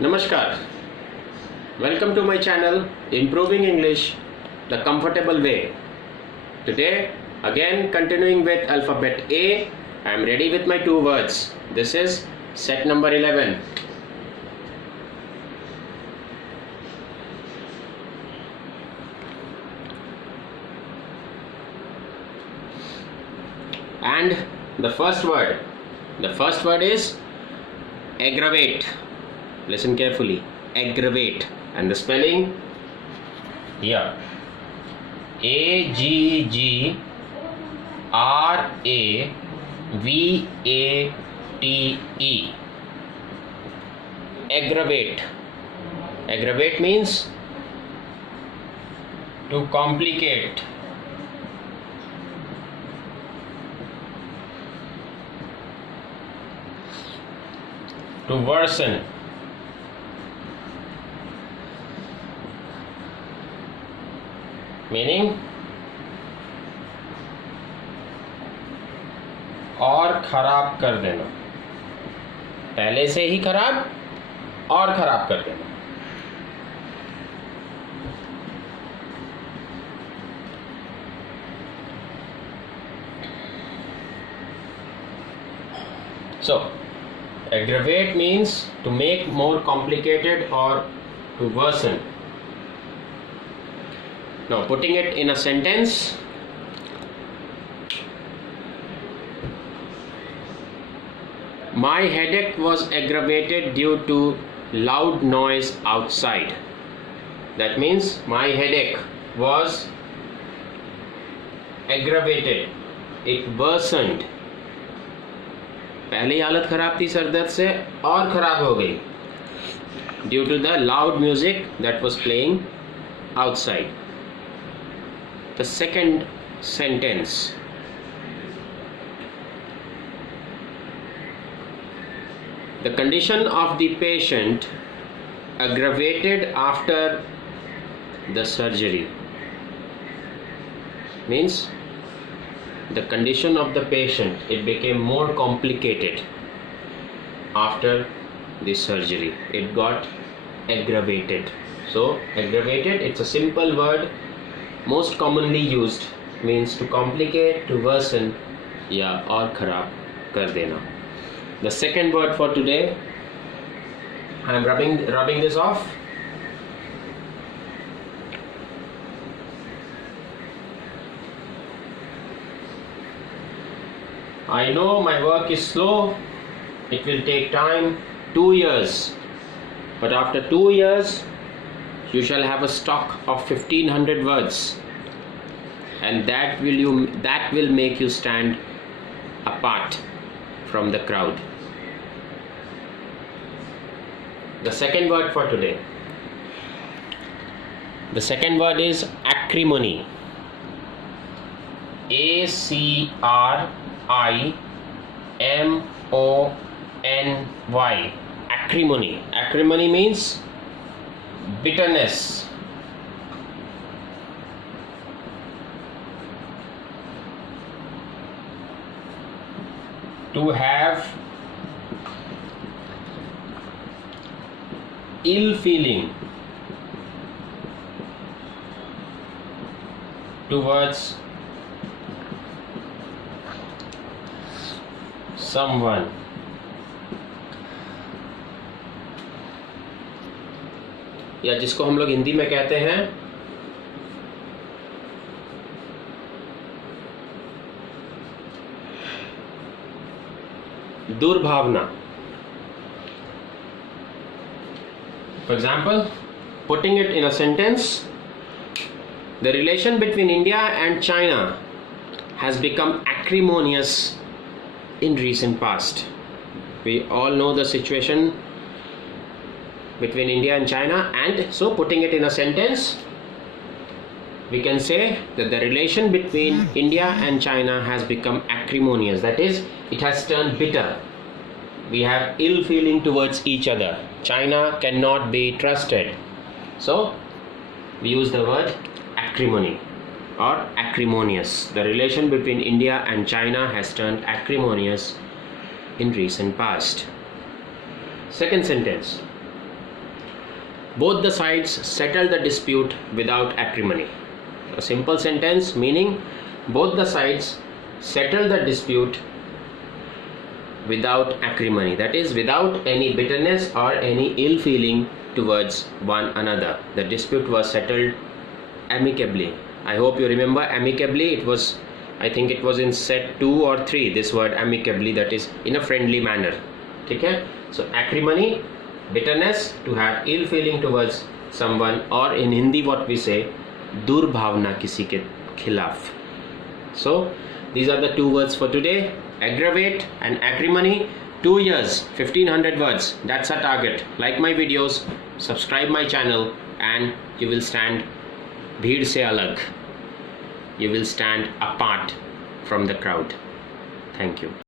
Namaskar. Welcome to my channel Improving English the Comfortable Way. Today again continuing with alphabet A. I am ready with my two words. This is set number 11. And the first word is aggravate. Listen carefully. Aggravate. And the spelling here. Aggravate. Aggravate. Aggravate means to complicate. To worsen. Meaning और खराब कर देना, पहले से ही खराब और खराब कर देना. So aggravate means to make more complicated or to worsen. Now putting it in a sentence. My headache was aggravated due to loud noise outside. That means my headache was aggravated. It worsened. पहले ही हालत खराब थी sir दर्द से और खराब हो गई due to the loud music that was playing outside. The second sentence. The condition of the patient aggravated after the surgery. Means the condition of the patient, it became more complicated after the surgery. It got aggravated. So aggravated, it's a simple word, most commonly used, means to complicate, to worsen या और खराब कर देना. The second word for today, I am rubbing this off. I know my work is slow, it will take time, 2 years, but after 2 years you shall have a stock of 1500 words, and that will make you stand apart from the crowd. The second word for today. The second word is acrimony. ACRIMONY. Acrimony. Acrimony means bitterness. To have ill feeling towards someone. या जिसको हम लोग हिंदी में कहते हैं दुर्भावना. For example, putting it in a sentence, the relation between India and China has become acrimonious in recent past. We all know the situation between India and China, and so putting it in a sentence, we can say that the relation between India and China has become acrimonious. That is, it has turned bitter. We have ill feeling towards each other. China cannot be trusted. So we use the word acrimony or acrimonious. The relation between India and China has turned acrimonious in recent past. Second sentence. both the sides settled the dispute without acrimony. A simple sentence meaning both the sides settled the dispute without acrimony, that is, without any bitterness or any ill feeling towards one another. The dispute was settled amicably. I hope you remember amicably. It was, I think it was in set 2 or 3, this word amicably, that is in a friendly manner. Okay? So acrimony, bitterness, to have ill feeling towards someone, or in Hindi what we say, दुर्भावना किसी के खिलाफ. So these are the two words for today, aggravate and acrimony. 2 years, 1500 words, that's our target. Like my videos, subscribe my channel, and you will stand bheed se alag. You will stand apart from the crowd. Thank you.